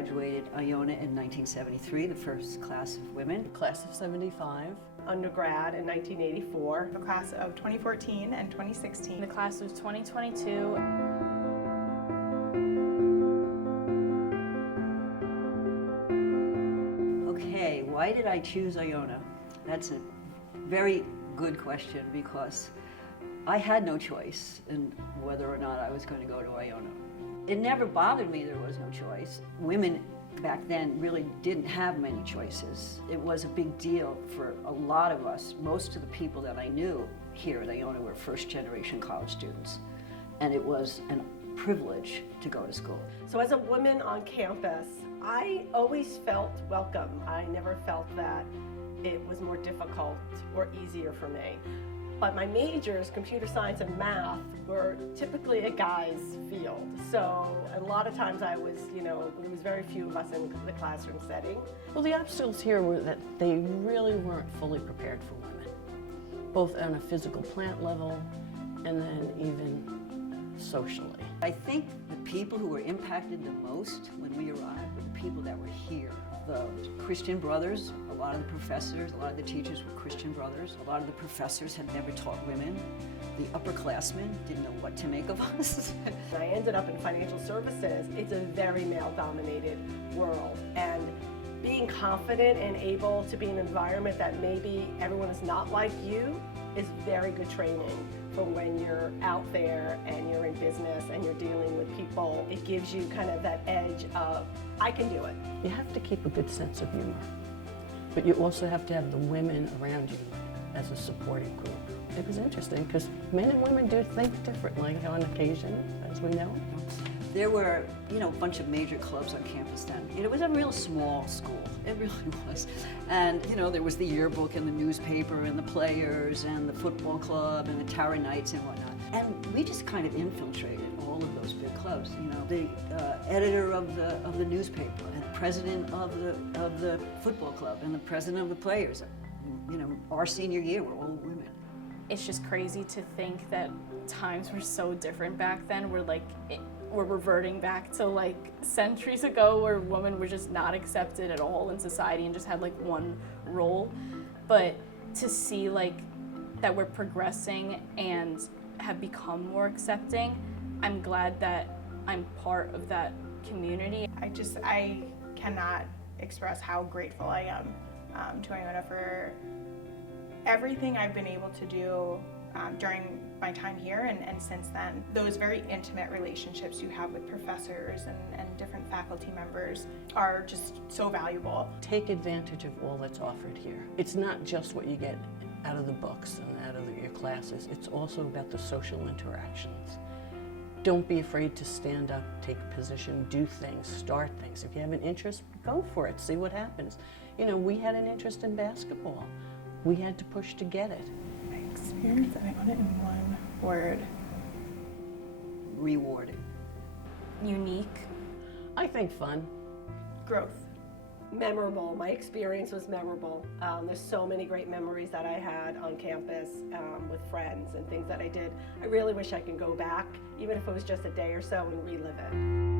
graduated Iona in 1973, the first class of women. Class of 75. Undergrad in 1984. The class of 2014 and 2016. The class of 2022. Okay, why did I choose Iona? That's a very good question because I had no choice in whether or not I was going to go to Iona. It never bothered me there was no choice. Women back then really didn't have many choices. It was a big deal for a lot of us. Most of the people that I knew here at Iona were first-generation college students, and it was a privilege to go to school. So as a woman on campus, I always felt welcome. I never felt that it was more difficult or easier for me. But my majors, computer science and math, were typically a guy's field. So a lot of times I was, there was very few of us in the classroom setting. Well, the obstacles here were that they really weren't fully prepared for women, both on a physical plant level and then even socially. I think the people who were impacted the most when we arrived were the people that were here. The Christian brothers, a lot of the professors, a lot of the teachers were Christian brothers. A lot of the professors had never taught women. The upperclassmen didn't know what to make of us. I ended up in financial services. It's a very male-dominated world. And being confident and able to be in an environment that maybe everyone is not like you is very good training for when you're out there and you're in business and you're dealing with people. It gives you kind of that edge of, I can do it. You have to keep a good sense of humor, but you also have to have the women around you as a supporting group. It was interesting because men and women do think differently on occasion, as we know. There were, a bunch of major clubs on campus then. It was a real small school. It really was. And, there was the yearbook and the newspaper and the players and the football club and the Tower Knights and whatnot. And we just kind of infiltrated all of those big clubs. The editor of the newspaper and the president of the football club and the president of the players. Our senior year were all women. It's just crazy to think that times were so different back then. We're reverting back to centuries ago where women were just not accepted at all in society and just had one role. But to see that we're progressing and have become more accepting, I'm glad that I'm part of that community. I cannot express how grateful I am to Iona for everything I've been able to do during my time here and since then. Those very intimate relationships you have with professors and different faculty members are just so valuable. Take advantage of all that's offered here. It's not just what you get out of the books and out of your classes, it's also about the social interactions. Don't be afraid to stand up, take a position, do things, start things. If you have an interest, go for it, see what happens. We had an interest in basketball. We had to push to get it. My experience at Iona in one word. Rewarding. Unique. I think fun. Growth. Memorable. My experience was memorable. There's so many great memories that I had on campus with friends and things that I did. I really wish I could go back, even if it was just a day or so, and relive it.